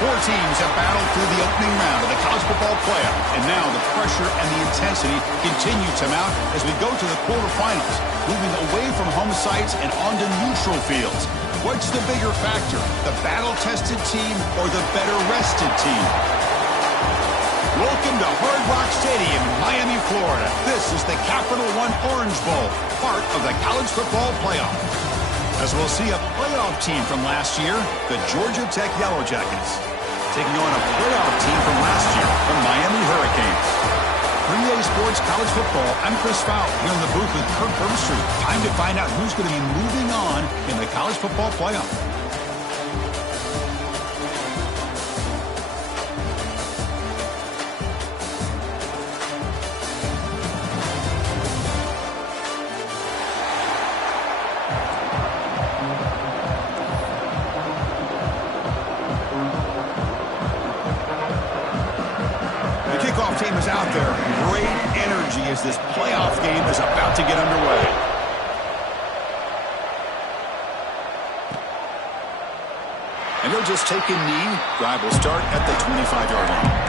Four teams have battled through the opening round of the college football playoff, and now the pressure and the intensity continue to mount as we go to the quarterfinals, moving away from home sites and onto neutral fields. What's the bigger factor, the battle-tested team or the better-rested team? Welcome to Hard Rock Stadium in Miami, Florida. This is the Capital One Orange Bowl, part of the college football playoff. As we'll see a playoff team from last year, the Georgia Tech Yellow Jackets, taking on a playoff team from last year, the Miami Hurricanes. 3A Sports College Football, I'm Chris Fowler, here in the booth with Kirk Herbstreit. Time to find out who's going to be moving on in the college football playoff. Team is out there. Great energy as this playoff game is about to get underway. And he'll just take a knee. Drive will start at the 25-yard line.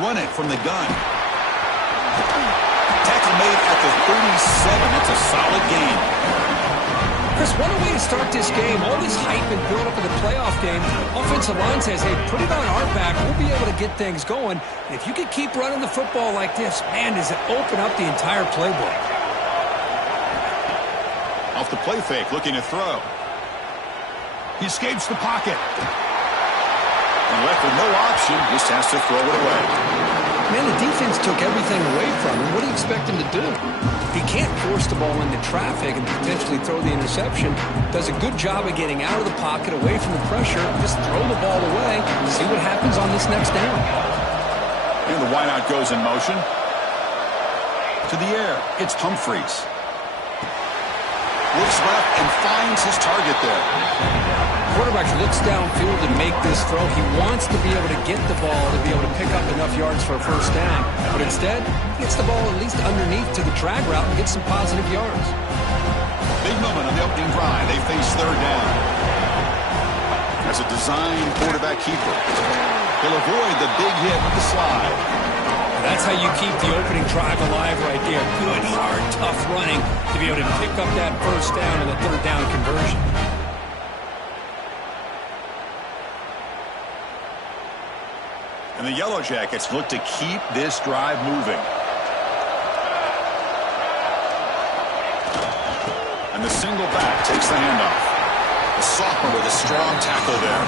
Run it from the gun. Tackle made at the 37. That's a solid gain. Chris, what a way to start this game. All this hype and build up in the playoff game. Offensive line says, hey, put it on our back. We'll be able to get things going. And if you can keep running the football like this, man, does it open up the entire playbook. Off the play fake, looking to throw. He escapes the pocket. And left with no option, just has to throw it away. Man, the defense took everything away from him. What do you expect him to do? He can't force the ball into traffic and potentially throw the interception. Does a good job of getting out of the pocket, away from the pressure. Just throw the ball away. See what happens on this next down. And the wideout goes in motion. To the air, it's Humphreys. Looks left and finds his target there. Quarterback looks downfield to make this throw. He wants to be able to get the ball to be able to pick up enough yards for a first down. But instead, he gets the ball at least underneath to the drag route and gets some positive yards. Big moment on the opening drive. They face third down. As a design quarterback keeper, he'll avoid the big hit with the slide. That's how you keep the opening drive alive right there. Good, hard, tough running to be able to pick up that first down and the third down conversion. And the Yellow Jackets look to keep this drive moving. And the single back takes the handoff. The sophomore with a strong tackle there.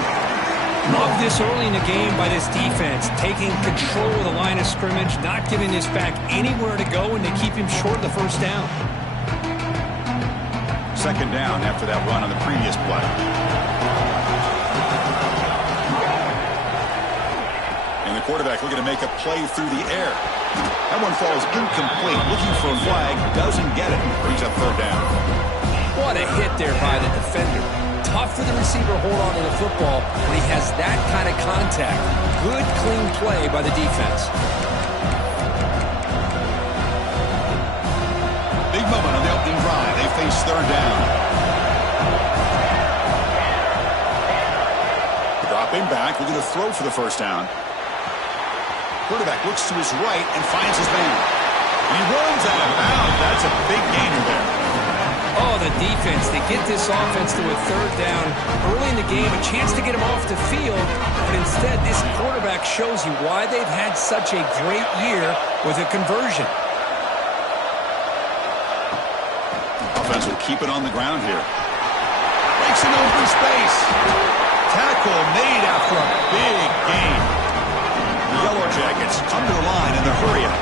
Love this early in the game by this defense, taking control of the line of scrimmage, not giving this back anywhere to go, and they keep him short of the first down. Second down after that run on the previous play. And the quarterback looking to make a play through the air. That one falls incomplete. Looking for a flag, doesn't get it. Brings up third down. What a hit there by the defender. Tough for the receiver to hold on to the football when he has that kind of contact. Good, clean play by the defense. Big moment on the opening drive. They face third down. Dropping back, looking to throw for the first down. Quarterback looks to his right and finds his man. He runs out of bounds. That's a big gainer there. Oh, the defense. They get this offense to a third down early in the game, a chance to get him off the field, but instead this quarterback shows you why they've had such a great year with a conversion. Offense will keep it on the ground here. Breaks it over space. Tackle made after a big gain. The Yellow Jackets come to the line in the hurry-up.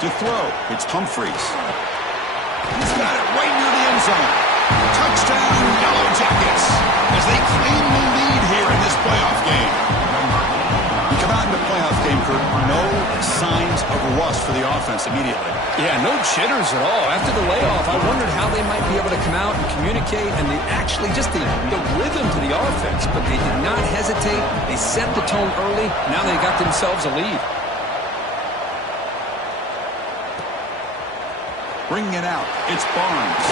To throw, it's Humphreys. He's got it right near the end zone. Touchdown, Yellow Jackets, as they claim the lead here in this playoff game. We come out in the playoff game, Kurt, no signs signs of rust for the offense immediately. Yeah, no jitters at all. After the layoff, I wondered how they might be able to come out and communicate and just the rhythm to the offense. But they did not hesitate. They set the tone early. Now they got themselves a lead. Bringing it out, it's Barnes.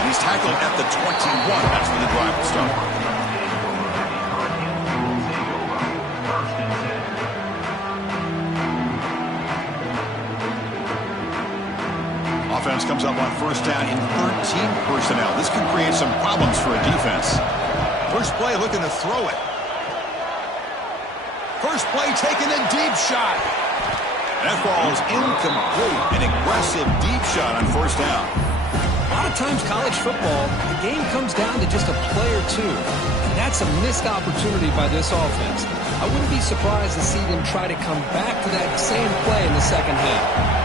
And he's tackled at the 21. That's where the drive will start. Offense comes up on first down in 13 personnel. This can create some problems for a defense. First play looking to throw it. First play taking a deep shot. That ball is incomplete. An aggressive deep shot on first down. A lot of times college football, the game comes down to just a play or two. And that's a missed opportunity by this offense. I wouldn't be surprised to see them try to come back to that same play in the second half.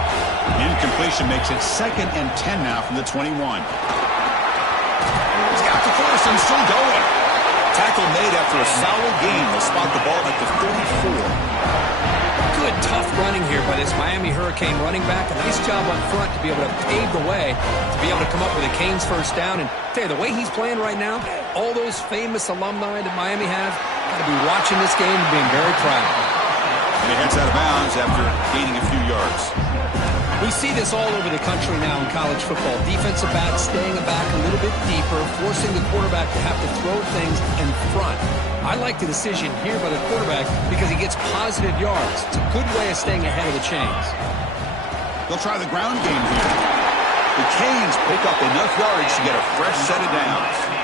Incompletion makes it 2nd and 10 now from the 21. He's got the first and still going. Tackle made after a solid gain. They'll spot the ball at the 34. Good, tough running here by this Miami Hurricane running back. A nice job up front to be able to pave the way, to be able to come up with a Canes first down. And tell you, the way he's playing right now, all those famous alumni that Miami has, got to be watching this game and being very proud. And he heads out of bounds after gaining a few yards. We see this all over the country now in college football. Defensive backs staying back a little bit deeper, forcing the quarterback to have to throw things in front. I like the decision here by the quarterback because he gets positive yards. It's a good way of staying ahead of the chains. They'll try the ground game here. The Canes pick up enough yards to get a fresh set of downs.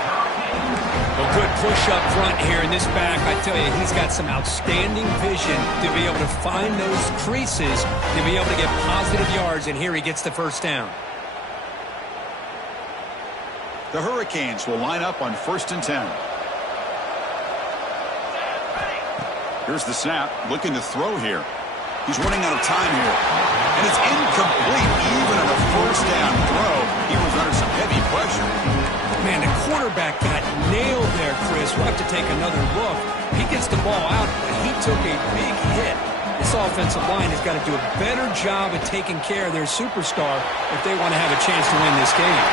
A good push up front here in this back. I tell you, he's got some outstanding vision to be able to find those creases, to be able to get positive yards, and here he gets the first down. The Hurricanes will line up on 1st and 10. Here's the snap, looking to throw here. He's running out of time here. And it's incomplete, even on a first down throw. He was under some heavy pressure. Man, the quarterback got nailed there, Chris. We'll have to take another look. He gets the ball out, but he took a big hit. This offensive line has got to do a better job of taking care of their superstar if they want to have a chance to win this game.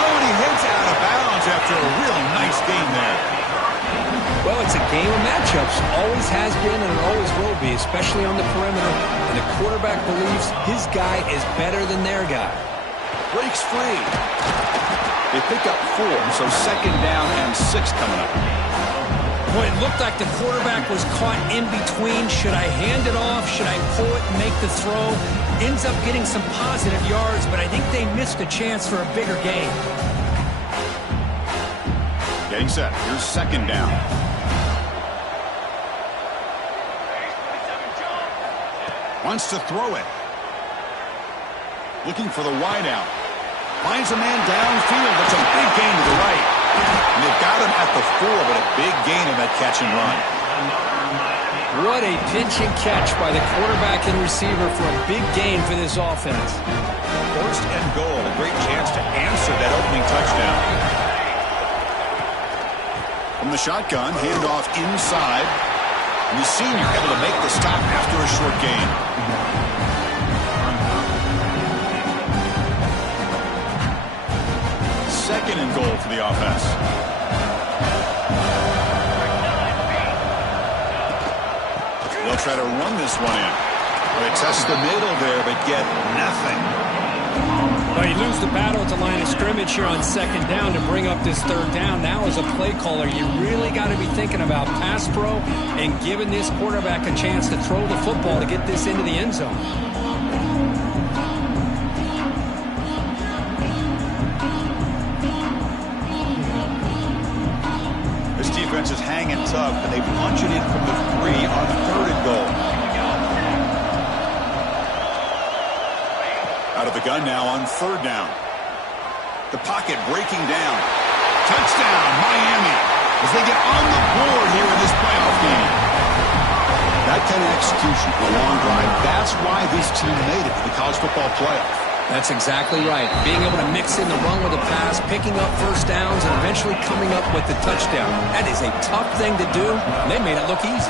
Oh, and he heads out of bounds after a really nice game there. Well, it's a game of matchups. Always has been and it always will be, especially on the perimeter. And the quarterback believes his guy is better than their guy. Breaks free. They pick up 4, so 2nd down and 6 coming up. Boy, it looked like the quarterback was caught in between. Should I hand it off? Should I pull it and make the throw? Ends up getting some positive yards, but I think they missed a chance for a bigger gain. Getting set. Here's 2nd down. Wants to throw it. Looking for the wideout. Finds a man downfield. That's a big gain to the right. And they've got him at the 4, but a big gain in that catch and run. What a pitch and catch by the quarterback and receiver for a big gain for this offense. 1st and goal. A great chance to answer that opening touchdown. From the shotgun, handoff inside. And the senior able to make the stop after a short gain. 2nd and goal for the offense. They'll try to run this one in. They test the middle there, but get nothing. Well, you lose the battle at the line of scrimmage here on 2nd down to bring up this 3rd down. Now as a play caller, you really got to be thinking about pass pro and giving this quarterback a chance to throw the football to get this into the end zone. Defense is hanging tough, and they punch it in from the 3 on 3rd and goal. Out of the gun now on 3rd down. The pocket breaking down. Touchdown, Miami, as they get on the board here in this playoff game. That kind of execution, a long drive, that's why this team made it to the college football playoff. That's exactly right. Being able to mix in the run with a pass, picking up first downs, and eventually coming up with the touchdown. That is a tough thing to do, and they made it look easy.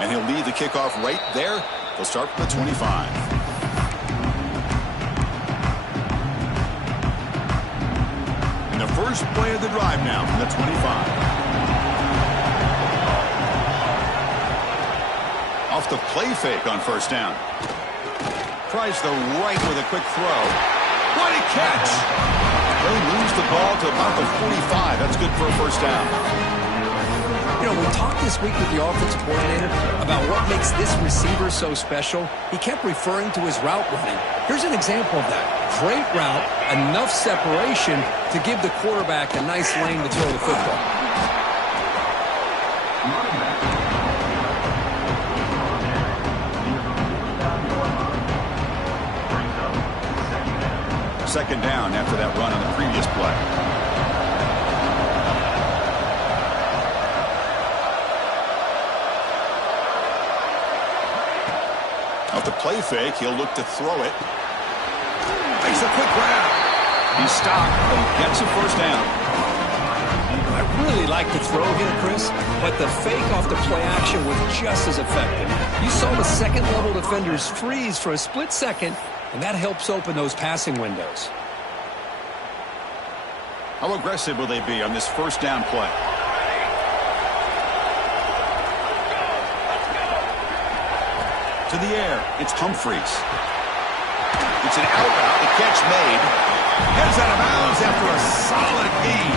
And he'll lead the kickoff right there. They'll start from the 25. And the first play of the drive now from the 25. Off the play fake on first down. Tries the right with a quick throw. What a catch! They lose the ball to about the 45. That's good for a first down. You know, we talked this week with the offensive coordinator about what makes this receiver so special. He kept referring to his route running. Here's an example of that. Great route, enough separation to give the quarterback a nice lane to throw the football. Second down after that run on the previous play. Off the play fake, he'll look to throw it. Makes a quick grab. He's stopped, but he gets a first down. I really like the throw here, Chris, but the fake off the play action was just as effective. You saw the second-level defenders freeze for a split second, and that helps open those passing windows. How aggressive will they be on this first down play? To the air, it's Humphries. It's an out route, the catch made. Heads out of bounds after a solid gain.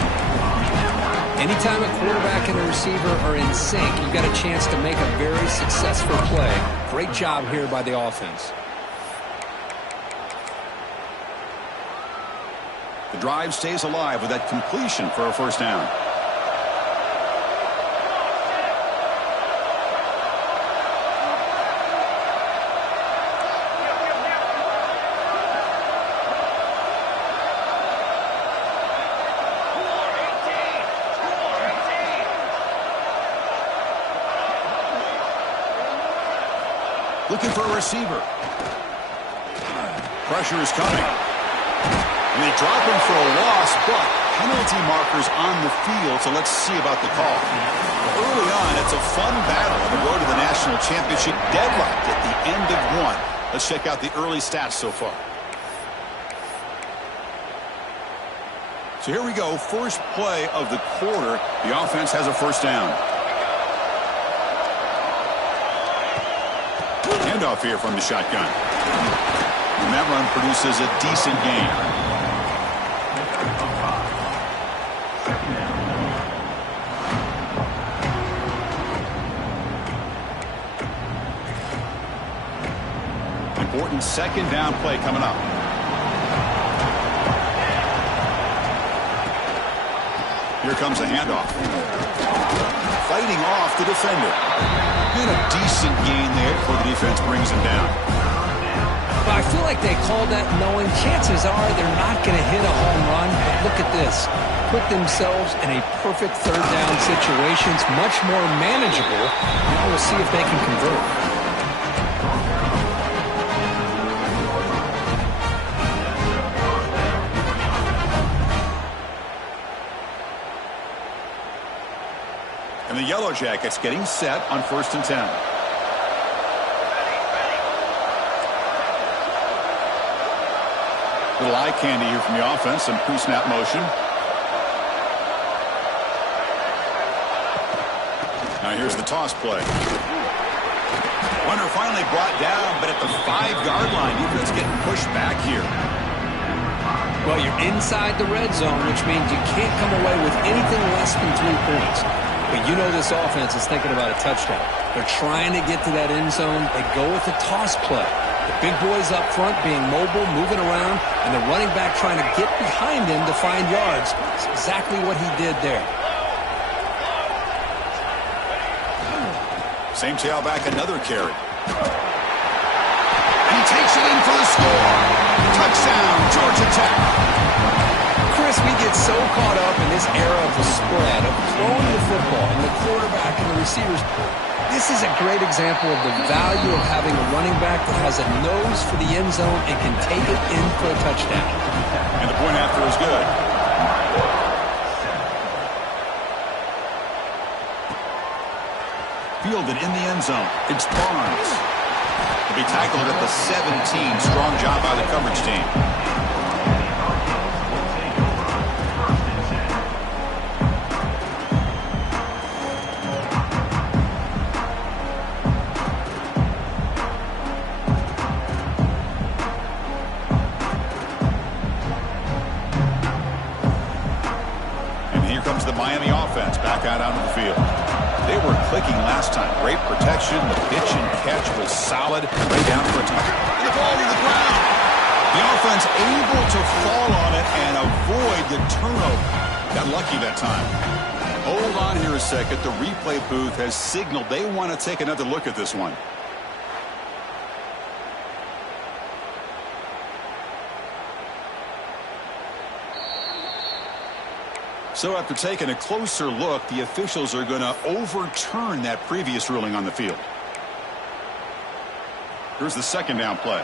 Anytime a quarterback and a receiver are in sync, you've got a chance to make a very successful play. Great job here by the offense. The drive stays alive with that completion for a first down. Looking for a receiver. Pressure is coming. And they drop him for a loss, but penalty markers on the field, so let's see about the call. Early on, it's a fun battle on the road to the national championship, deadlocked at the end of one. Let's check out the early stats so far. So here we go, first play of the quarter. The offense has a first down. Handoff here from the shotgun. And that run produces a decent gain. Important second down play coming up. Here comes the handoff. Fighting off the defender. And a decent gain there before the defense brings him down. But I feel like they called that knowing chances are they're not going to hit a home run. But look at this. Put themselves in a perfect third down situation. It's much more manageable. Now we'll see if they can convert. And the Yellow Jackets getting set on 1st and 10. Little eye candy here from the offense. Some pre-snap motion. Now here's the toss play. Runner finally brought down, but at the 5-yard line, defense getting pushed back here. Well, you're inside the red zone, which means you can't come away with anything less than 3 points. But you know this offense is thinking about a touchdown. They're trying to get to that end zone. They go with the toss play. The big boys up front being mobile, moving around, and the running back trying to get behind him to find yards. It's exactly what he did there. Same tailback, another carry. And he takes it in for the score. Touchdown, Georgia Tech. Chris, we get so caught up in this era of the spread, of throwing the football, and the quarterback and the receivers. This is a great example of the value of having a running back that has a nose for the end zone and can take it in for a touchdown. And the point after is good. fielded in the end zone. It's Barnes. He'll be tackled at the 17. Strong job by the coverage team. The Miami offense back out onto the field. They were clicking last time. Great protection. The pitch and catch was solid. Right down for a touchdown. The ball to the ground. The offense able to fall on it and avoid the turnover. Got lucky that time. Hold on here a second. The replay booth has signaled they want to take another look at this one. So after taking a closer look, the officials are going to overturn that previous ruling on the field. Here's the second down play.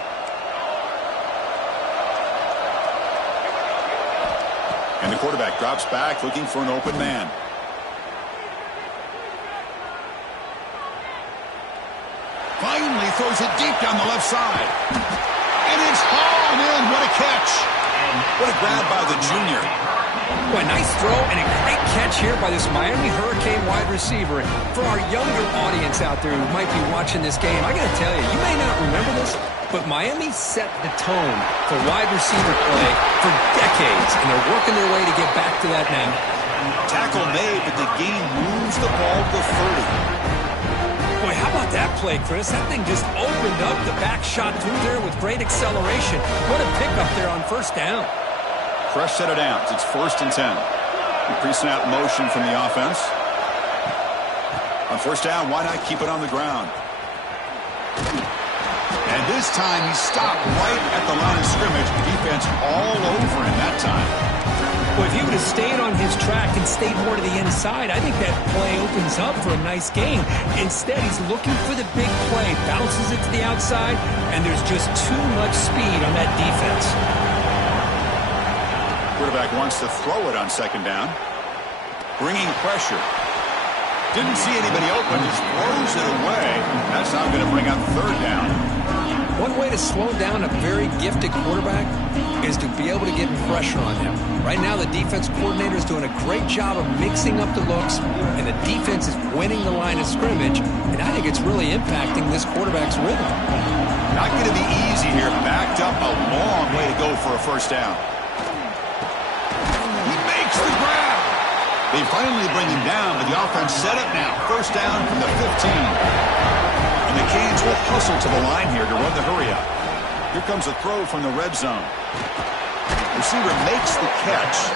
And the quarterback drops back looking for an open man. Finally throws it deep down the left side. And it's hauled in. What a catch. What a grab by the junior. Boy, nice throw and a great catch here by this Miami Hurricane wide receiver. And for our younger audience out there who might be watching this game, I got to tell you, you may not remember this, but Miami set the tone for wide receiver play for decades, and they're working their way to get back to that now. Tackle made, but the gain moves the ball to 30. Boy, how about that play, Chris? That thing just opened up the back shot through there with great acceleration. What a pickup there on first down. Fresh set of downs. It's 1st and 10. The pre-snap motion from the offense. On first down, why not keep it on the ground? And this time he stopped right at the line of scrimmage. Defense all over him that time. Well, if he would have stayed on his track and stayed more to the inside, I think that play opens up for a nice gain. Instead, he's looking for the big play, bounces it to the outside, and there's just too much speed on that defense. Quarterback wants to throw it on second down. Bringing pressure. Didn't see anybody open. Just throws it away. That's not going to bring up third down. One way to slow down a very gifted quarterback is to be able to get pressure on him. Right now, the defense coordinator is doing a great job of mixing up the looks, and the defense is winning the line of scrimmage, and I think it's really impacting this quarterback's rhythm. Not going to be easy here. Backed up a long way to go for a first down. The grab. They finally bring him down, but the offense set up now. First down from the 15. And the Canes will hustle to the line here to run the hurry up. Here comes a throw from the red zone. Receiver makes the catch.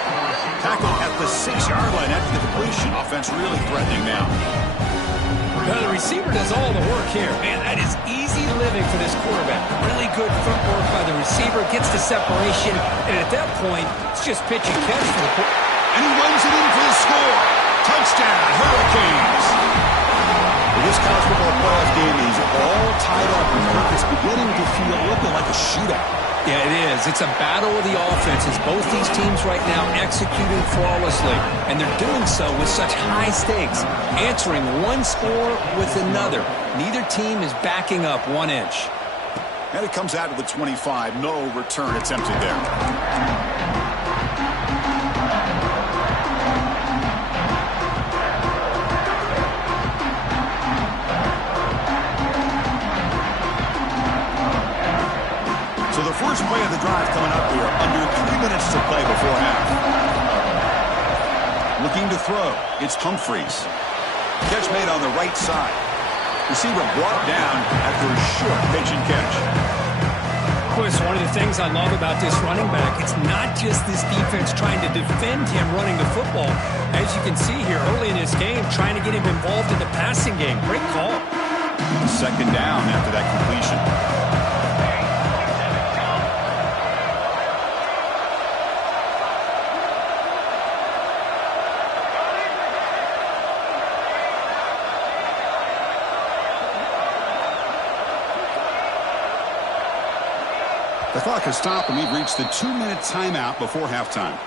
Tackle at the 6-yard line after the completion. Offense really threatening now. Well, the receiver does all the work here. Man, that is easy living for this quarterback. Really good footwork by the receiver. Gets the separation. And at that point, it's just pitch and catch for the quarterback. And he runs it in for the score. Touchdown, Hurricanes. Well, this college football playoff game is all tied up. It's beginning to feel looking like a shootout. Yeah, it is. It's a battle of the offenses. Both these teams right now executing flawlessly. And they're doing so with such high stakes. Answering one score with another. Neither team is backing up 1 inch. And it comes out of the 25. No return attempted there. So the first play of the drive coming up here. Under 3 minutes to play before half. Looking to throw. It's Humphreys. Catch made on the right side. Receiver brought down after a short pitch and catch. Chris, one of the things I love about this running back, it's not just this defense trying to defend him running the football. As you can see here early in this game, trying to get him involved in the passing game. Great call. Second down after that completion. The clock has stopped, and we've reached the 2-minute timeout before halftime.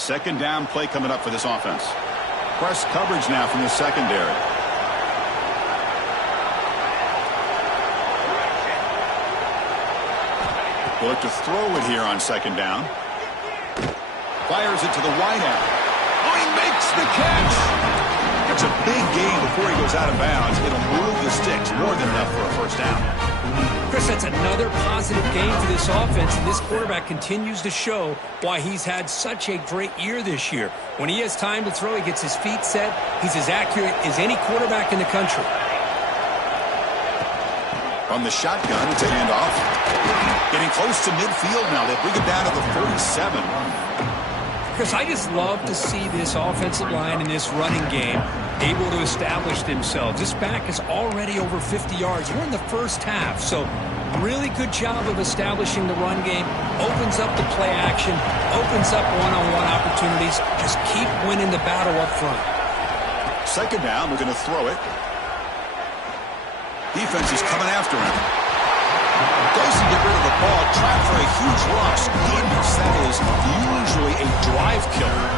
Second down play coming up for this offense. Press coverage now from the secondary. He'll look to throw it here on second down. Fires it to the wideout. Oh, he makes the catch! That's a big gain before he goes out of bounds. It'll move the sticks more than enough for a first down. Chris, that's another positive game for this offense, and this quarterback continues to show why he's had such a great year this year. When he has time to throw, he gets his feet set. He's as accurate as any quarterback in the country. From the shotgun, it's a handoff. Getting close to midfield now. They bring it down to the 47. Chris, I just love to see this offensive line in this running game able to establish themselves. This back is already over 50 yards. We're in the first half, so really good job of establishing the run game. Opens up the play action, opens up one-on-one opportunities. Just keep winning the battle up front. Second down, we're going to throw it. Defense is coming after him. Doesn't get rid of the ball. Trapped for a huge loss. Goodness, that is usually a drive killer.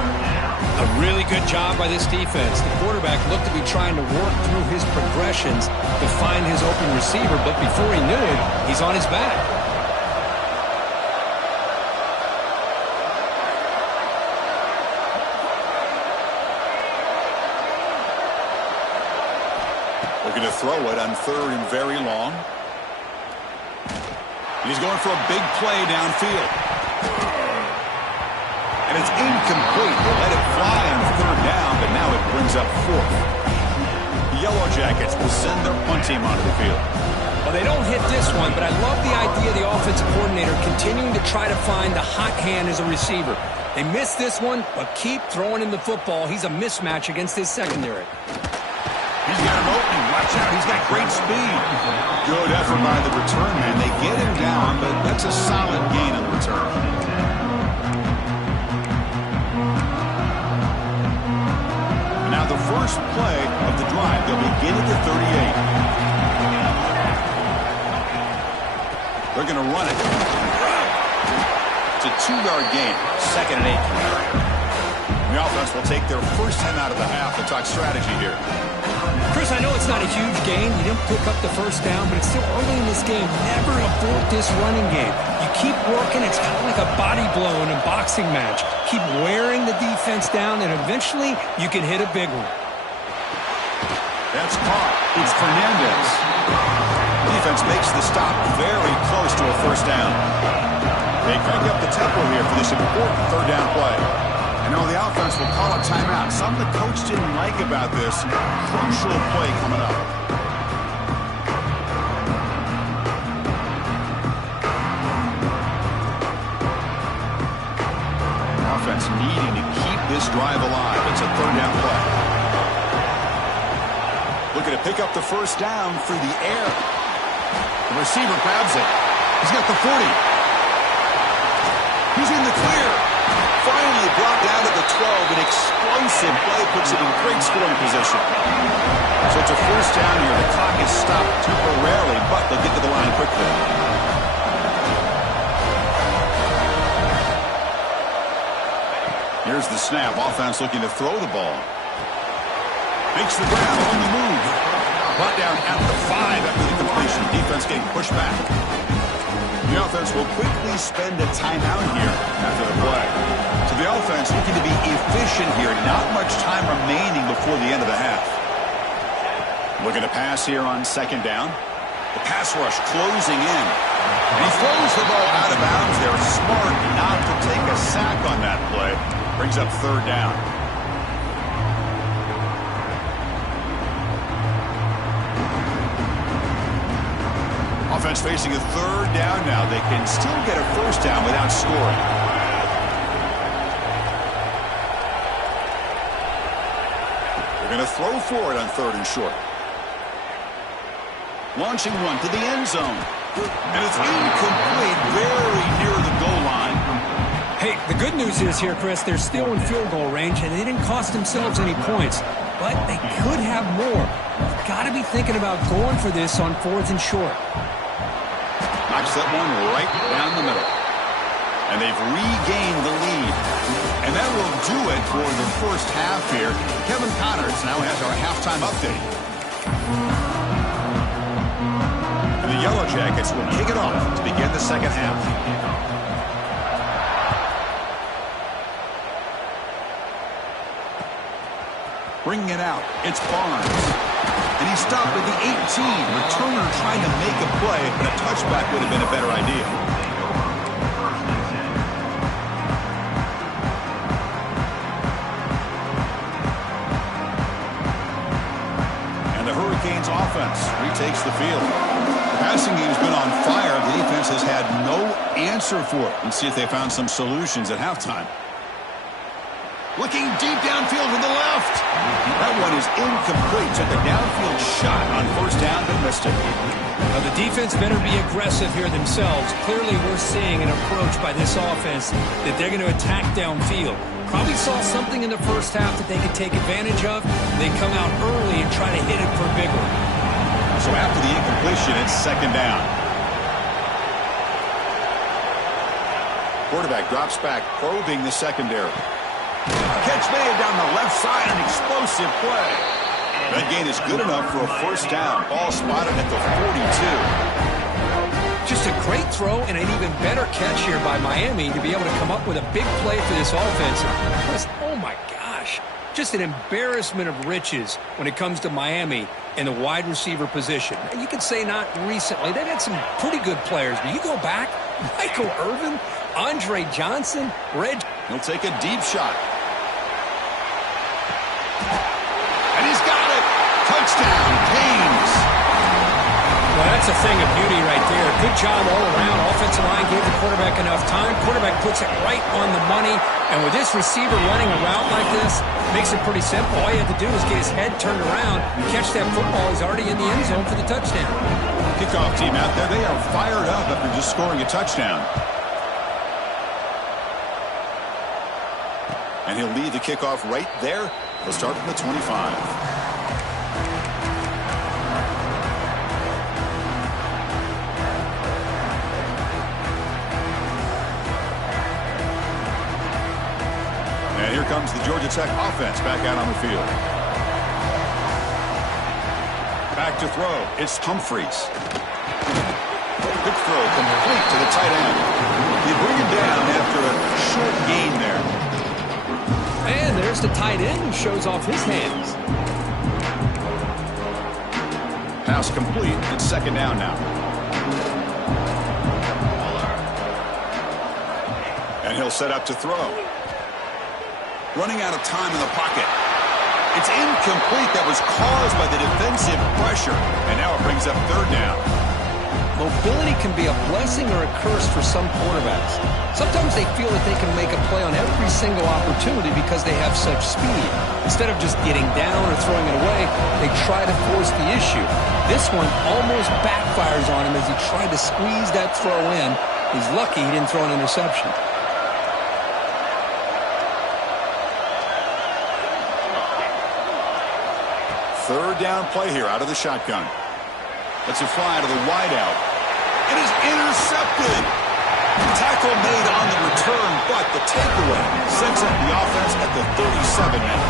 A really good job by this defense. The quarterback looked to be trying to work through his progressions to find his open receiver, but before he knew it, he's on his back. They're going to throw it on third and very long. He's going for a big play downfield. And it's incomplete. They let it fly on third down, but now it brings up fourth. The Yellow Jackets will send their punt team onto the field. Well, they don't hit this one, but I love the idea of the offensive coordinator continuing to try to find the hot hand as a receiver. They missed this one, but keep throwing him the football. He's a mismatch against his secondary. He's got an opening. Watch out. He's got great speed. Good effort by the return man. They get him down, but that's a solid gain on the return. Now the first play of the drive. They'll begin at the 38. They're going to run it. It's a 2-yard gain. Second and 8. The offense will take their first time out of the half to talk strategy here. Chris, I know it's not a huge gain. You didn't pick up the first down, but it's still early in this game. Never abort this running game. You keep working. It's kind of like a body blow in a boxing match. Keep wearing the defense down, and eventually you can hit a big one. That's caught. It's Fernandez. Defense makes the stop very close to a first down. They crank up the tempo here for this important third down play. And now the offense will call a timeout. Something the coach didn't like about this. Crucial play coming up. Offense needing to keep this drive alive. It's a third down play. Looking to pick up the first down through the air. The receiver grabs it. He's got the 40. He's in the clear. Finally brought down to the 12. An explosive play puts it in great scoring position. So it's a first down here. The clock is stopped temporarily, but they'll get to the line quickly. Here's the snap. Offense looking to throw the ball. Makes the grab on the move. Brought down at the 5 after the completion. Defense getting pushed back. The offense will quickly spend a timeout here after the play. So the offense looking to be efficient here. Not much time remaining before the end of the half. Looking to pass here on second down. The pass rush closing in. And he throws the ball out of bounds there. Smart not to take a sack on that play. Brings up third down. Offense facing a third down now. They can still get a first down without scoring. They're going to throw for it on third and short. Launching one to the end zone. And it's incomplete, very near the goal line. Hey, the good news is here, Chris, they're still in field goal range, and they didn't cost themselves any points. But they could have more. You've got to be thinking about going for this on fourth and short. Knocks that one right down the middle. And they've regained the lead. And That will do it for the first half here. Kevin Connors now has our halftime update. And the Yellow Jackets will kick it off to begin the second half. Bringing it out, it's Barnes. And he stopped at the 18. Returner trying to make a play, but a touchback would have been a better idea. And the Hurricanes offense retakes the field. The passing game's been on fire. The defense has had no answer for it. Let's see if they found some solutions at halftime. Looking deep downfield to the left. That one is incomplete. Took a downfield shot on first down, but missed it. Now the defense better be aggressive here themselves. Clearly we're seeing an approach by this offense that they're going to attack downfield. Probably saw something in the first half that they could take advantage of. They come out early and try to hit it for a big one. So after the incompletion, it's second down. Quarterback drops back, probing the secondary. Catch made down the left side, an explosive play. That gain is good enough for a first down. Ball spotted at the 42. Just a great throw and an even better catch here by Miami to be able to come up with a big play for this offense. Oh my gosh, just an embarrassment of riches when it comes to Miami in the wide receiver position. You could say not recently. They've had some pretty good players, but you go back, Michael Irvin, Andre Johnson, Reg. He'll take a deep shot. And he's got it. Touchdown, Canes. Well, that's a thing of beauty right there. Good job all around. Offensive line gave the quarterback enough time. Quarterback puts it right on the money. And with this receiver running a route like this, makes it pretty simple. All you have to do is get his head turned around, catch that football. He's already in the end zone for the touchdown. Kickoff team out there. They are fired up after just scoring a touchdown. And he'll lead the kickoff right there. He'll start from the 25. And here comes the Georgia Tech offense back out on the field. Back to throw. It's Humphreys. Quick throw complete to the tight end. They bring him down after a short gain there. And there's the tight end who shows off his hands. Pass complete. It's second down now. And he'll set up to throw. Running out of time in the pocket. It's incomplete. That was caused by the defensive pressure. And now it brings up third down. Mobility can be a blessing or a curse for some quarterbacks. Sometimes they feel that they can make a play on every single opportunity because they have such speed. Instead of just getting down or throwing it away, they try to force the issue. This one almost backfires on him as he tried to squeeze that throw in. He's lucky he didn't throw an interception. Third down play here out of the shotgun. Let's it fly to the wideout. It is intercepted. Tackle made on the return, but the takeaway sets up the offense at the 37 now.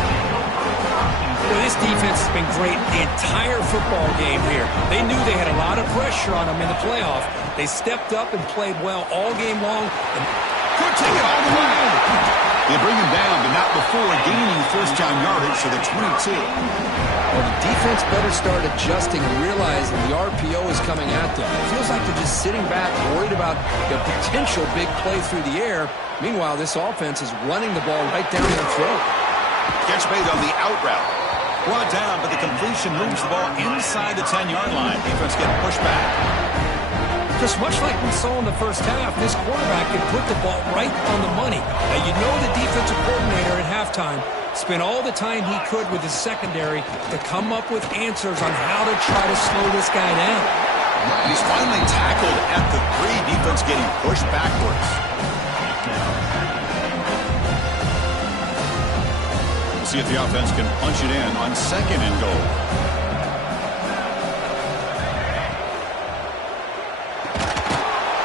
Well, this defense has been great the entire football game here. They knew they had a lot of pressure on them in the playoff. They stepped up and played well all game long. And could take it all the way. They bring him down, but not before gaining first down yardage to the 22. Well, the defense better start adjusting and realizing the RPO is coming at them. It feels like they're just sitting back, worried about the potential big play through the air. Meanwhile, this offense is running the ball right down their throat. Catch made on the out route. Brought down, but the completion moves the ball inside the 10-yard line. Defense getting pushed back. Just much like we saw in the first half, this quarterback can put the ball right on the money. Now, you know the defensive coordinator at halftime spent all the time he could with his secondary to come up with answers on how to try to slow this guy down. He's finally tackled at the 3. Defense getting pushed backwards. We'll see if the offense can punch it in on second and goal.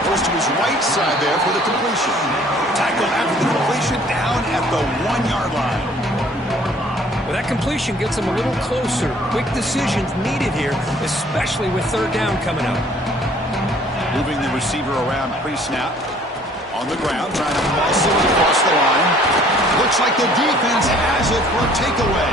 Goes to his right side there for the completion. Tackle after the completion down at the 1-yard line. Well, that completion gets them a little closer. Quick decisions needed here, especially with third down coming up. Moving the receiver around pre-snap. On the ground, trying to muscle it across the line. Looks like the defense has it for a takeaway.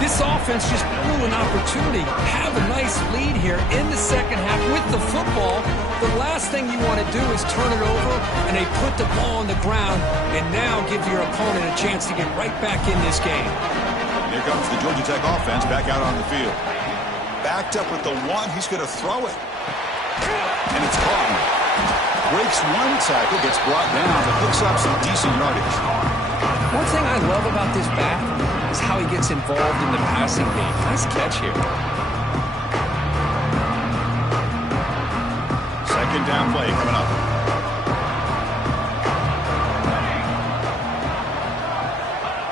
This offense just blew an opportunity. Have a nice lead here in the second half with the football. The last thing you want to do is turn it over, and they put the ball on the ground, and now give your opponent a chance to get right back in this game. Here comes the Georgia Tech offense back out on the field. Backed up with the one, he's going to throw it. And it's caught. Breaks one tackle, gets brought down, but picks up some decent yardage. One thing I love about this back is how he gets involved in the passing game. Nice catch here. Second down play coming up.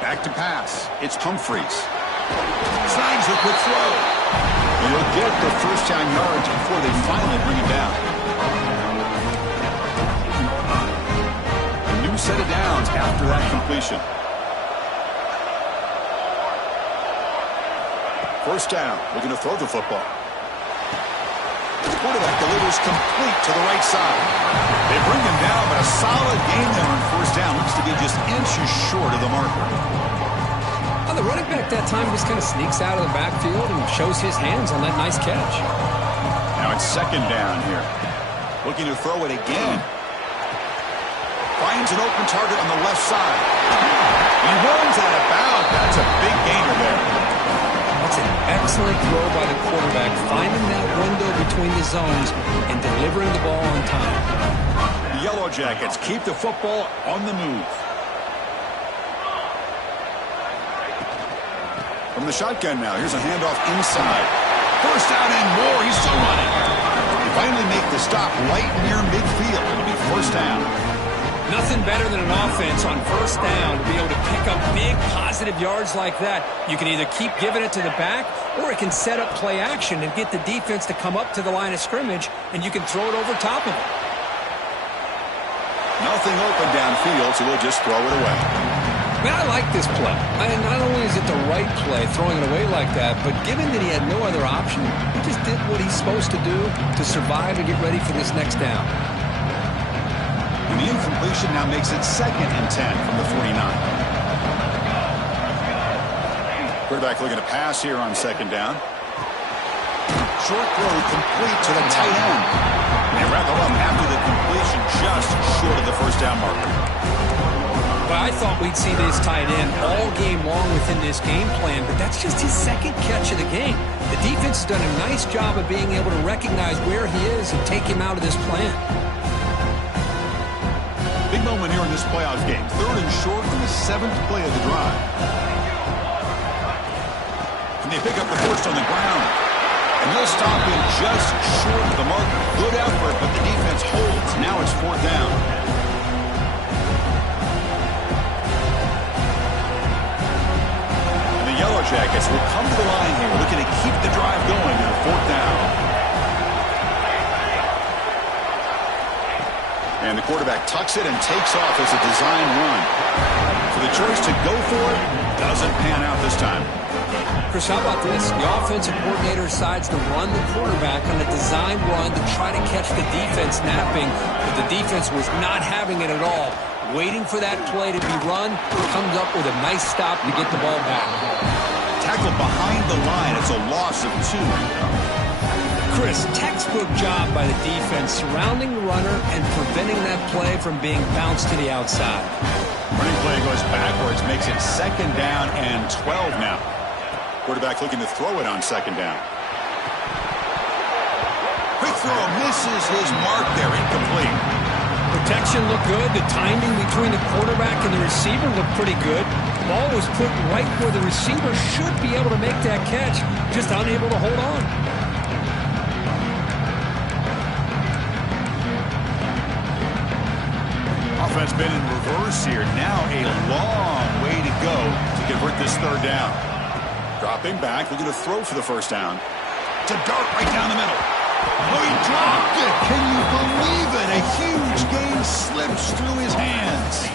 Back to pass. It's Humphreys. Signs a quick throw. He'll get the first down yards before they finally bring him down. Set of downs after that completion. First down, looking to throw the football. The quarterback delivers complete to the right side. They bring him down, but a solid game there on first down. Looks to be just inches short of the marker. Well, the running back that time just kind of sneaks out of the backfield and shows his hands on that nice catch. Now it's second down here. Looking to throw it again. Finds an open target on the left side. He runs out of bounds. That's a big gainer there. That's an excellent throw by the quarterback, finding that window between the zones and delivering the ball on time. The Yellow Jackets keep the football on the move. From the shotgun now, here's a handoff inside. First down and more. He's still running. They finally make the stop right near midfield. It'll be first down. Nothing better than an offense on first down to be able to pick up big positive yards like that. You can either keep giving it to the back, or it can set up play action and get the defense to come up to the line of scrimmage, and you can throw it over top of it. Nothing open downfield, so we'll just throw it away. Man, I like this play. Not only is it the right play, throwing it away like that, but given that he had no other option, he just did what he's supposed to do to survive and get ready for this next down. And the incompletion now makes it 2nd and 10 from the 49. Quarterback looking to pass here on second down. Short throw complete to the tight end. They wrap it up after the completion just short of the first down marker. Well, I thought we'd see this tight end all game long within this game plan, but that's just his second catch of the game. The defense has done a nice job of being able to recognize where he is and take him out of this plan. Big moment here in this playoff game. 3rd and short on the 7th play of the drive. And they pick up the first on the ground. And they'll stop him just short of the marker. Good effort, but the defense holds. Now it's 4th down. And the Yellow Jackets will come to the line here, looking to keep the drive going on 4th down. And the quarterback tucks it and takes off as a design run. So the choice to go for it doesn't pan out this time. Chris, how about this? The offensive coordinator decides to run the quarterback on a design run to try to catch the defense napping, but the defense was not having it at all. Waiting for that play to be run, comes up with a nice stop to get the ball back. Tackled behind the line. It's a loss of 2. Chris, textbook job by the defense surrounding the runner and preventing that play from being bounced to the outside. Running play goes backwards, makes it 2nd down and 12 now. Quarterback looking to throw it on 2nd down. Quick throw, misses his mark there, incomplete. Protection looked good. The timing between the quarterback and the receiver looked pretty good. The ball was put right where the receiver should be able to make that catch, just unable to hold on. Offense been in reverse here. Now a long way to go to convert this 3rd down. Dropping back, looking to throw for the first down. To dart right down the middle. Oh, he dropped it. Can you believe it? A huge gain slips through his hands.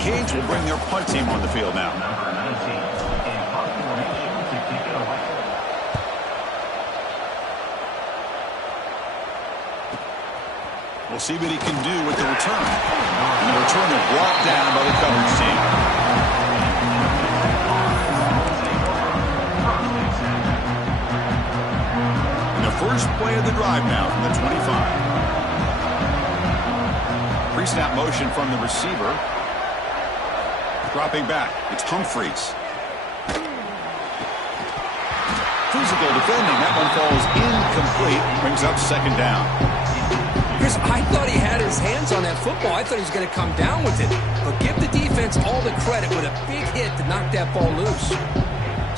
Canes will bring their punt team on the field now. We'll see what he can do with the return. And the return is brought down by the coverage team. And the first play of the drive now from the 25. Pre-snap motion from the receiver. Dropping back. It's Humphreys. Physical defending. That one falls incomplete. Brings up second down. Chris, I thought he had his hands on that football. I thought he was going to come down with it. But give the defense all the credit with a big hit to knock that ball loose.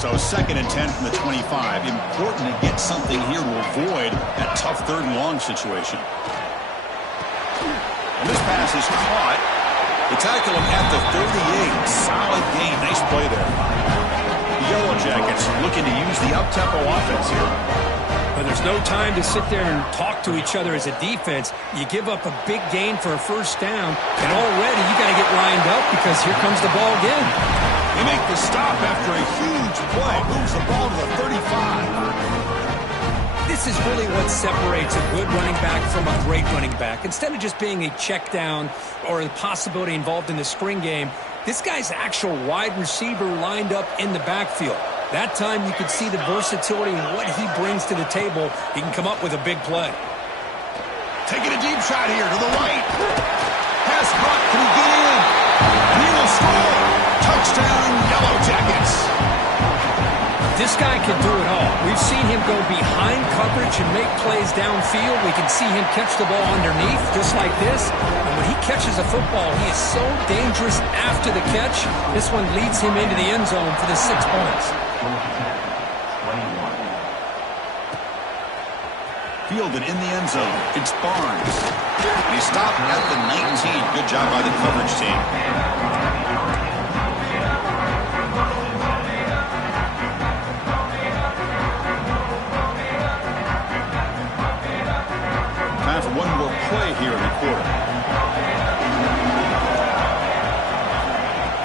So 2nd and 10 from the 25. Important to get something here to avoid that tough 3rd and long situation. And this pass is caught. They tackle him at the 38. Solid gain. Nice play there. The Yellow Jackets looking to use the up-tempo offense here. But there's no time to sit there and talk to each other as a defense. You give up a big gain for a first down, and already you got to get lined up because here comes the ball again. They make the stop after a huge play. Moves the ball to the 35. This is really what separates a good running back from a great running back. Instead of just being a check down or a possibility involved in the screen game, this guy's actual wide receiver lined up in the backfield. That time you could see the versatility and what he brings to the table. He can come up with a big play. Taking a deep shot here to the right. Pass caught. Can he get in? And he will score. Touchdown, Yellow Jackets. This guy can do it all. We've seen him go behind coverage and make plays downfield. We can see him catch the ball underneath just like this. And when he catches a football, he is so dangerous after the catch. This one leads him into the end zone for the 6 points. Fielded in the end zone. It's Barnes. And he stopped at the 19. Good job by the coverage team. Time for one more play here in the quarter.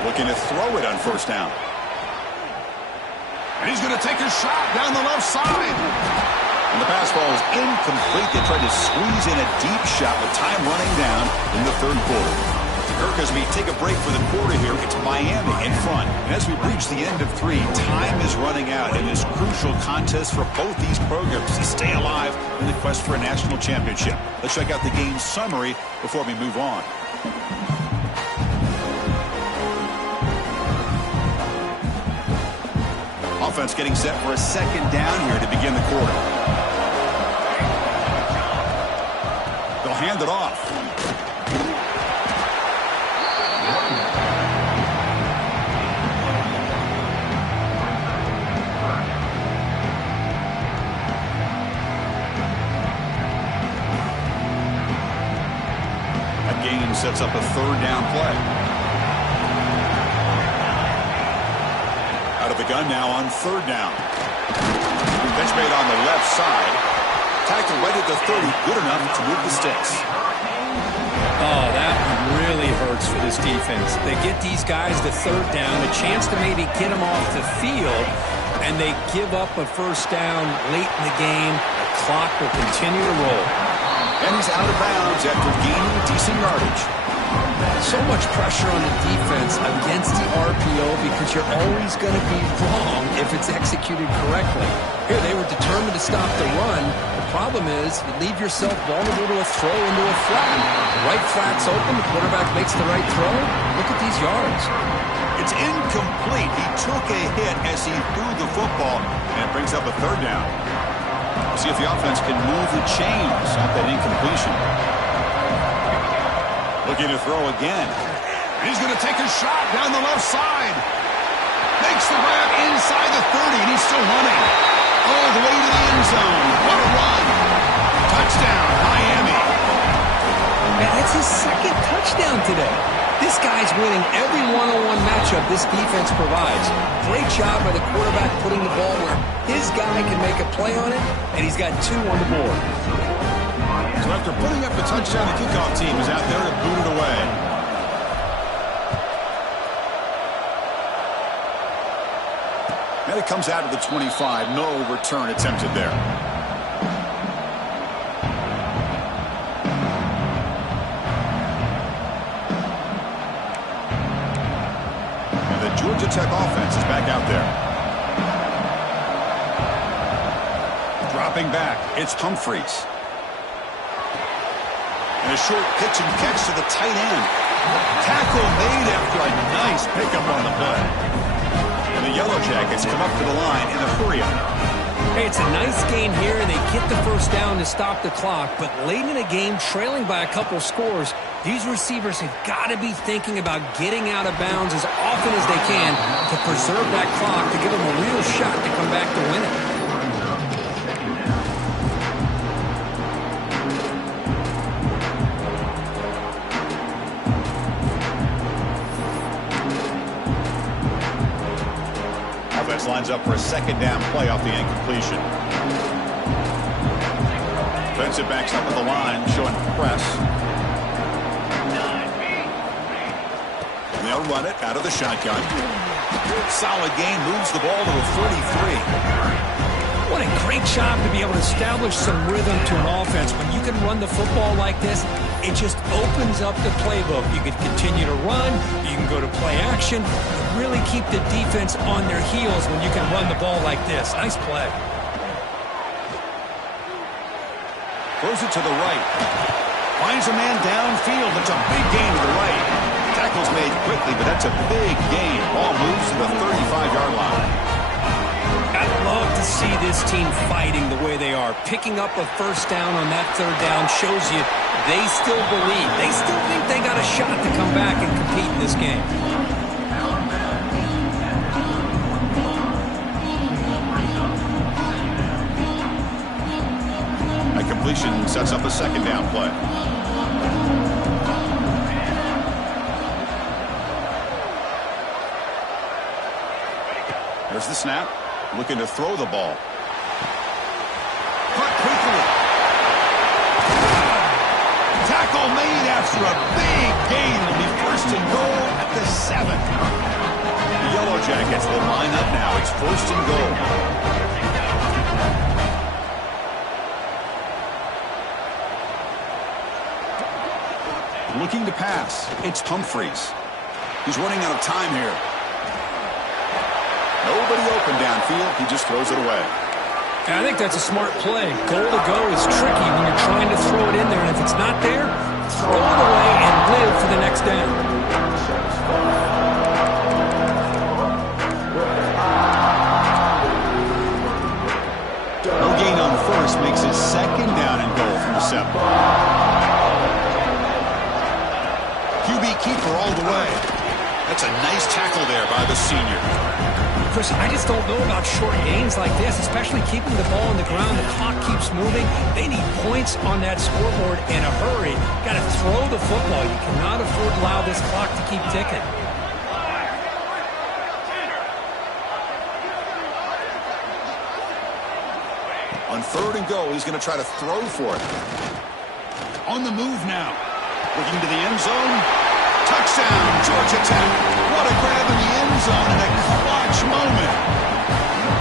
Looking to throw it on first down. And he's going to take a shot down the left side. And the pass ball is incomplete. They tried to squeeze in a deep shot with time running down in the 3rd quarter. Kirk, as we take a break for the quarter here, it's Miami in front. And as we reach the end of 3, time is running out in this crucial contest for both these programs to stay alive in the quest for a national championship. Let's check out the game summary before we move on. Offense getting set for a second down here to begin the quarter. They'll hand it off. That gain sets up a 3rd down play. Out of the gun now on 3rd down. Pitch made on the left side. Tackled right at the 30. Good enough to move the sticks. Oh, that really hurts for this defense. They get these guys the 3rd down, a chance to maybe get them off the field, and they give up a first down late in the game. The clock will continue to roll. And he's out of bounds after gaining decent yardage. So much pressure on the defense against the RPO because you're always going to be wrong if it's executed correctly. Here, they were determined to stop the run. The problem is you leave yourself vulnerable to a throw into a flat. The right flat's open. The quarterback makes the right throw. Look at these yards. It's incomplete. He took a hit as he threw the football, and it brings up a 3rd down. We'll see if the offense can move the chains off that incompletion. Looking to throw again. He's going to take a shot down the left side. Makes the grab inside the 30, and he's still running. All the way to the end zone. What a run. Touchdown, Miami. Man, that's his 2nd touchdown today. This guy's winning every one-on-one matchup this defense provides. Great job by the quarterback putting the ball where his guy can make a play on it, and he's got 2 on the board. So after putting up the touchdown, the kickoff team is out there to boot it away. And it comes out of the 25. No return attempted there. And the Georgia Tech offense is back out there. Dropping back, it's Humphreys. And a short pitch and catch to the tight end. Tackle made after a nice pickup on the play. And the Yellow Jackets come up to the line in a hurry-up. Hey, it's a nice gain here, and they get the first down to stop the clock. But late in a game, trailing by a couple scores, these receivers have got to be thinking about getting out of bounds as often as they can to preserve that clock, to give them a real shot to come back to win it. Lines up for a second down play off the incompletion. Defensive backs up at the line, showing press. And they'll run it out of the shotgun. Solid gain, moves the ball to the 43. What a great job to be able to establish some rhythm to an offense. When you can run the football like this, it just opens up the playbook. You can continue to run, you can go to play action, really keep the defense on their heels when you can run the ball like this. Nice play. Throws it to the right. Finds a man downfield. That's a big gain to the right. Tackle's made quickly, but that's a big gain. Ball moves to the 35-yard line. I'd love to see this team fighting the way they are. Picking up a first down on that third down shows you they still believe. They still think they got a shot to come back and compete in this game. A completion sets up a second down play. There's the snap. Looking to throw the ball. Cut quickly. Tackle made after a big gain. It'll be first and goal at the 7. The Yellow Jackets will line up now. It's first and goal. Looking to pass. It's Humphreys. He's running out of time here. Nobody open downfield. He just throws it away. I think that's a smart play. Goal to go is tricky when you're trying to throw it in there. And if it's not there, throw it away and live for the next down. No gain on first makes it second down and goal from the 7. QB keeper all the way. That's a nice tackle there by the senior. Chris, I just don't know about short gains like this, especially keeping the ball on the ground. The clock keeps moving. They need points on that scoreboard in a hurry. Got to throw the football. You cannot afford to allow this clock to keep ticking. On third and go, he's going to try to throw for it. On the move now. Looking to the end zone. Touchdown, Georgia Tech. What a grab in the end zone in a clutch moment.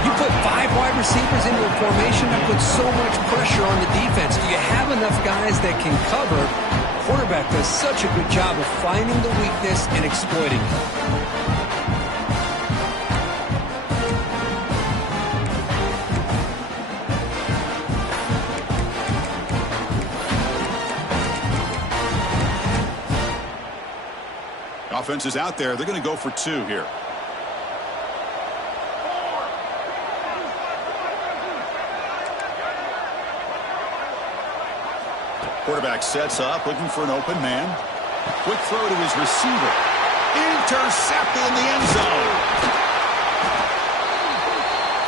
You put 5 wide receivers into a formation that puts so much pressure on the defense. Do you have enough guys that can cover? The quarterback does such a good job of finding the weakness and exploiting it. Offense is out there. They're going to go for 2 here. Quarterback sets up, looking for an open man. Quick throw to his receiver. Intercepted in the end zone.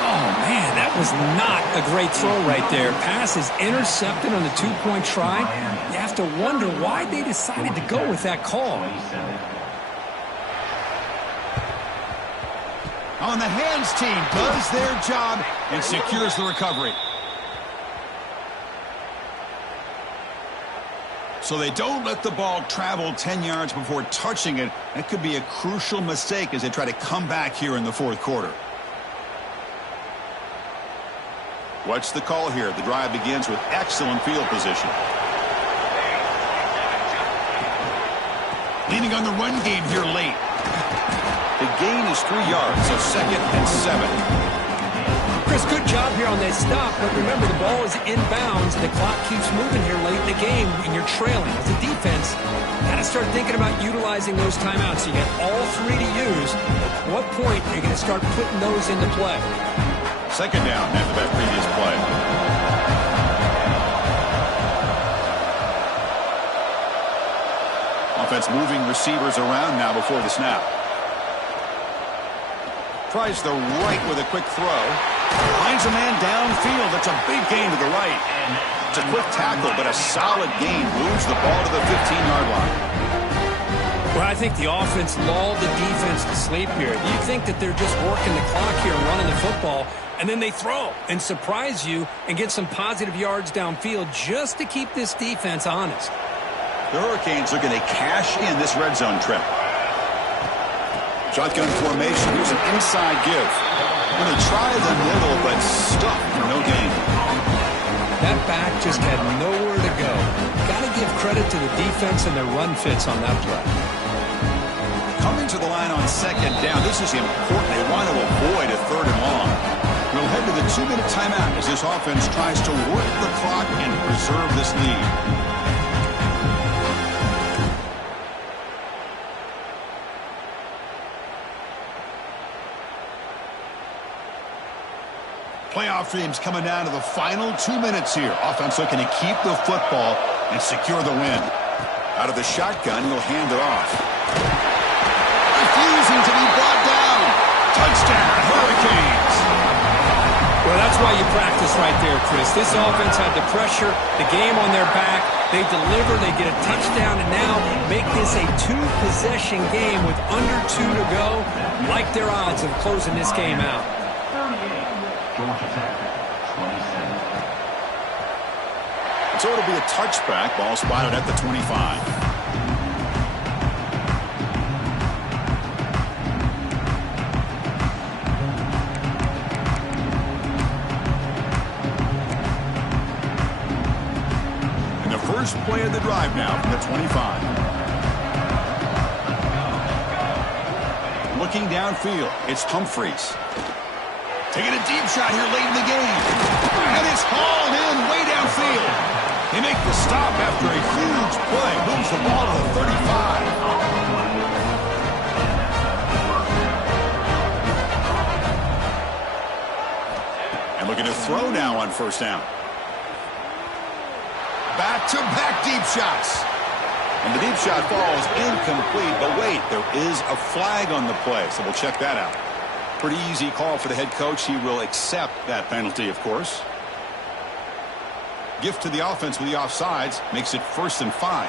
Oh, man, that was not a great throw right there. Pass is intercepted on the 2-point try. You have to wonder why they decided to go with that call. On the hands team does their job and secures the recovery. So they don't let the ball travel 10 yards before touching it. That could be a crucial mistake as they try to come back here in the fourth quarter. What's the call here? The drive begins with excellent field position. Leaning on the run game here late. The gain is 3 yards, so 2nd and 7. Chris, good job here on that stop, but remember the ball is inbounds and the clock keeps moving here late in the game and you're trailing. As a defense, got to start thinking about utilizing those timeouts. You get all 3 to use. At what point are you going to start putting those into play? 2nd down after that previous play. Offense moving receivers around now before the snap. Tries the right with a quick throw. Finds a man downfield. That's a big gain to the right. It's a quick tackle, but a solid gain. Moves the ball to the 15-yard line. Well, I think the offense lulled the defense to sleep here. You think that they're just working the clock here and running the football, and then they throw and surprise you and get some positive yards downfield just to keep this defense honest. The Hurricanes looking to cash in this red zone trip. Shotgun formation. Here's an inside give. Going to try the middle, but stuck for no gain. That back just had nowhere to go. Got to give credit to the defense and their run fits on that play. Coming to the line on 2nd down. This is important. They want to avoid a 3rd and long. We'll head to the 2-minute timeout as this offense tries to work the clock and preserve this lead. Playoff dreams coming down to the final 2 minutes here. Offense looking to keep the football and secure the win. Out of the shotgun, he'll hand it off. Refusing to be brought down. Touchdown, Hurricanes. Well, that's why you practice right there, Chris. This offense had the pressure, the game on their back. They deliver, they get a touchdown, and now make this a 2-possession game with under 2 to go. Like their odds of closing this game out. So it'll be a touchback. Ball spotted at the 25. And the first play of the drive now from the 25. Looking downfield, it's Humphreys. Taking a deep shot here late in the game. And it's hauled in way downfield. They make the stop after a huge play. Moves the ball to the 35. And looking to throw now on 1st down. Back-to-back deep shots. And the deep shot falls incomplete. But wait, there is a flag on the play, so we'll check that out. Pretty easy call for the head coach. He will accept that penalty, of course. Gift to the offense with the offsides makes it 1st and 5.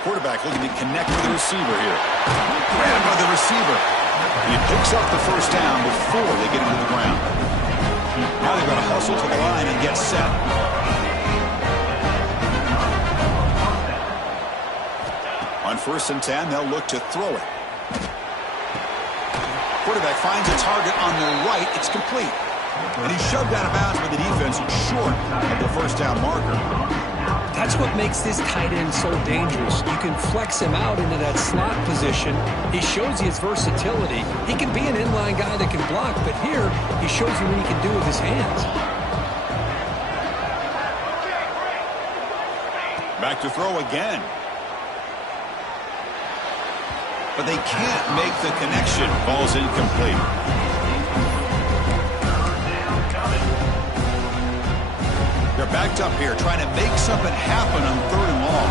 Quarterback looking to connect with the receiver here. Grabbed by the receiver. He picks up the 1st down before they get him to the ground. Now they've got to hustle to the line and get set. On 1st and 10, they'll look to throw it. Quarterback finds a target on the right. It's complete. And he's shoved out of bounds by the defense short of the 1st down marker. That's what makes this tight end so dangerous. You can flex him out into that slot position. He shows you his versatility. He can be an inline guy that can block, but here he shows you what he can do with his hands. Back to throw again. But they can't make the connection. Ball's incomplete. They're backed up here trying to make something happen on 3rd and long.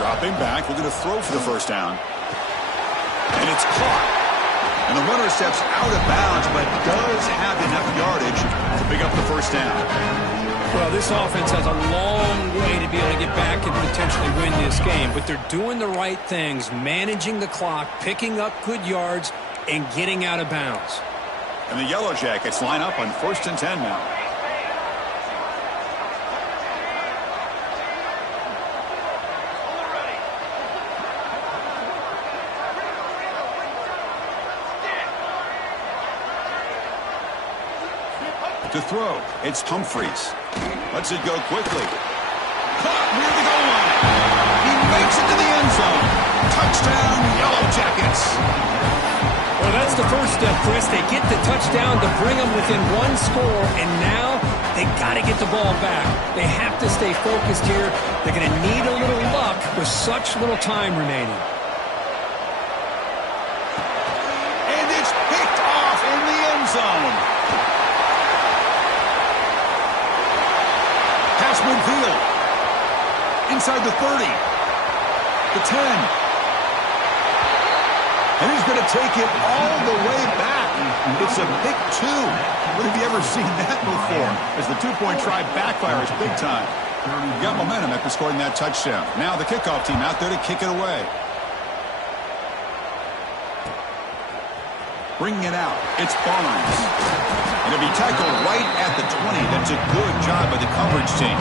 Dropping back, looking to throw for the 1st down. And it's caught. And the runner steps out of bounds, but does have enough yardage to pick up the 1st down. Well, this offense has a long way to be able to get back and potentially win this game, but they're doing the right things, managing the clock, picking up good yards, and getting out of bounds. And the Yellow Jackets line up on 1st and 10 now. To throw, it's Humphries. Lets it go quickly. Caught near the goal line. He makes it to the end zone. Touchdown, Yellow Jackets. Well, that's the first step, Chris. They get the touchdown to bring them within one score, and now they got to get the ball back. They have to stay focused here. They're going to need a little luck with such little time remaining. And it's picked off in the end zone. Pass midfield. Inside the 30. The 10. And he's going to take it all the way back. It's a pick 2. When have you ever seen that before? As the two-point try backfires big time. Got momentum after scoring that touchdown. Now the kickoff team out there to kick it away. Bringing it out. It's Barnes. And it'll be tackled right at the 20. That's a good job by the coverage team.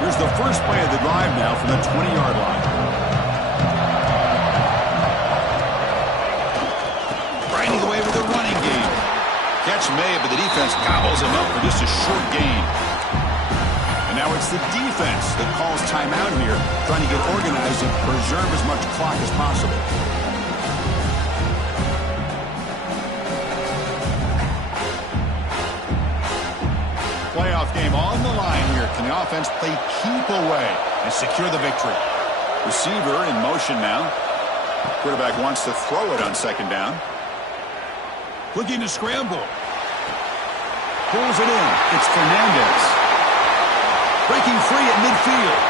Here's the first play of the drive now from the 20-yard line. Grinding away with a running game. Catch made, but the defense gobbles him up for just a short gain. And now it's the defense that calls timeout here, trying to get organized and preserve as much clock as possible. Playoff game on the line here. Can the offense play keep away and secure the victory? Receiver in motion now. Quarterback wants to throw it on second down. Looking to scramble. Pulls it in. It's Fernandez. Breaking free at midfield.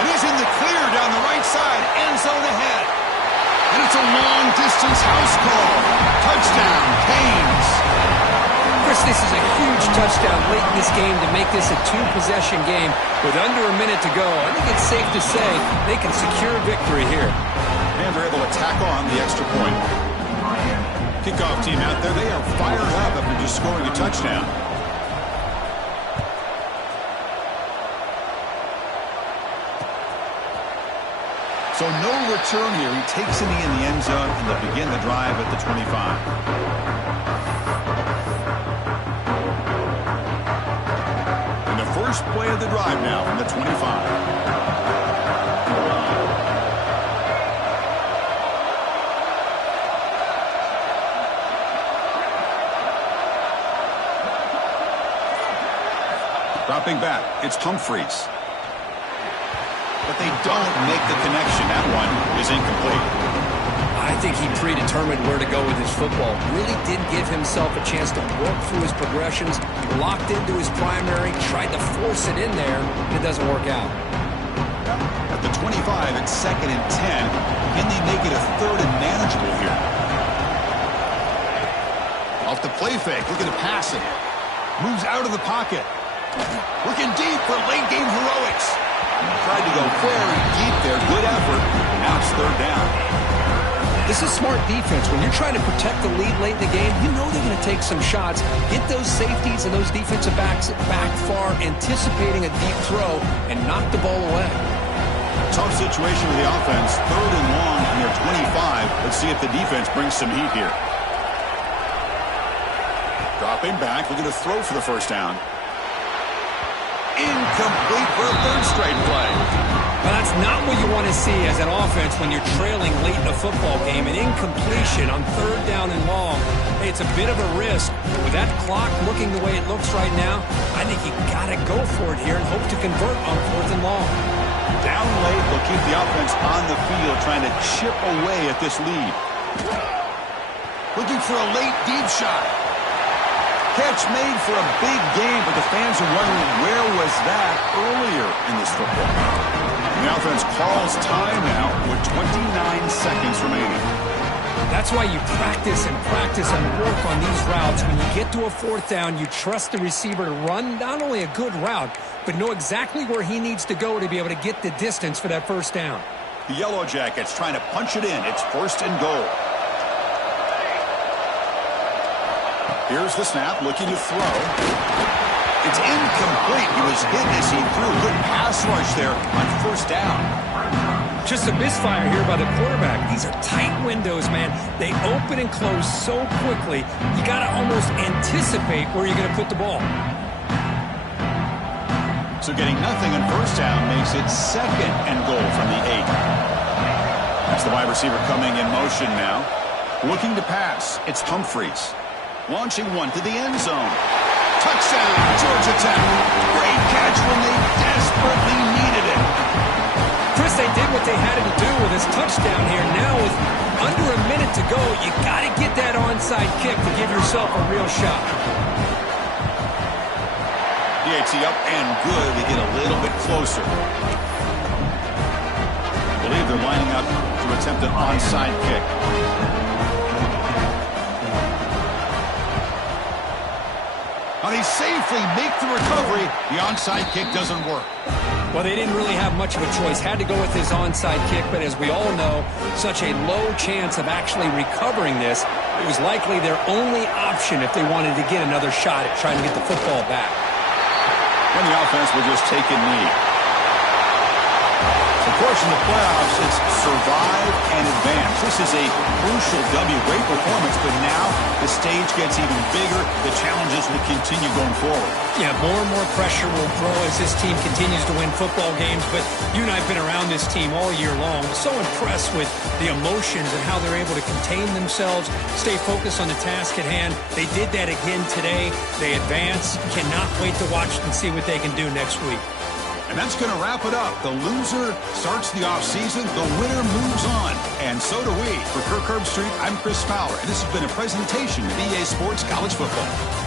And he's in the clear down the right side. End zone ahead. And it's a long-distance house call. Touchdown, Canes. Chris, this is a huge touchdown late in this game to make this a two-possession game with under a minute to go. I think it's safe to say they can secure victory here. And they're able to tack on the extra point. Kickoff team out there, they are fired up after just scoring a touchdown. So no return here. He takes it in the end zone, and they'll begin the drive at the 25. First play of the drive now from the 25. Dropping back, it's Humphries. But they don't make the connection. That one is incomplete. I think he predetermined where to go with his football. Really did give himself a chance to work through his progressions, locked into his primary, tried to force it in there, and it doesn't work out. At the 25, it's 2nd and 10. Can they make it a 3rd and manageable here? Off the play fake, looking to pass it. Moves out of the pocket. Looking deep for late-game heroics. Tried to go very deep there. Good effort. Now it's 3rd down. This is smart defense. When you're trying to protect the lead late in the game, you know they're going to take some shots, get those safeties and those defensive backs back far, anticipating a deep throw, and knock the ball away. Tough situation with the offense. 3rd and long on their 25. Let's see if the defense brings some heat here. Dropping back, looking to throw for the first down. Incomplete for a 3rd straight play. Well, that's not what you want to see as an offense when you're trailing late in a football game. An incompletion on 3rd down and long. Hey, it's a bit of a risk. But with that clock looking the way it looks right now, I think you got to go for it here and hope to convert on 4th and long. Down late, they'll keep the offense on the field, trying to chip away at this lead. Looking for a late deep shot. Catch made for a big game, but the fans are wondering where was that earlier in this football game. The offense calls time now with 29 seconds remaining. That's why you practice and work on these routes. When you get to a 4th down, you trust the receiver to run not only a good route, but know exactly where he needs to go to be able to get the distance for that 1st down. The Yellow Jackets trying to punch it in. It's 1st and goal. Here's the snap, looking to throw. It's incomplete. He was hit as he threw. Good pass rush there on 1st down. Just a misfire here by the quarterback. These are tight windows, man. They open and close so quickly, you got to almost anticipate where you're going to put the ball. So getting nothing on first down makes it 2nd and goal from the 8. That's the wide receiver coming in motion now. Looking to pass, it's Humphreys. Launching one to the end zone. Touchdown, Georgia Tech. Great catch when they desperately needed it. Chris, they did what they had to do with this touchdown here. Now with under a minute to go, you got to get that onside kick to give yourself a real shot. DAT up and good to get a little bit closer. I believe they're lining up to attempt an onside kick. They safely make the recovery. The onside kick doesn't work. Well, they didn't really have much of a choice. Had to go with his onside kick, but as we all know, such a low chance of actually recovering this. It was likely their only option if they wanted to get another shot at trying to get the football back. And the offense will just take a knee. Of course, in the playoffs, it's survive and advance. This is a crucial W. Great performance, but now the stage gets even bigger. The challenges will continue going forward. Yeah, more and more pressure will grow as this team continues to win football games, but you and I have been around this team all year long. So impressed with the emotions and how they're able to contain themselves, stay focused on the task at hand. They did that again today. They advance. Cannot wait to watch and see what they can do next week. And that's going to wrap it up. The loser starts the offseason. The winner moves on. And so do we. For Kirk Herbstreit, I'm Chris Fowler. And this has been a presentation of EA Sports College Football.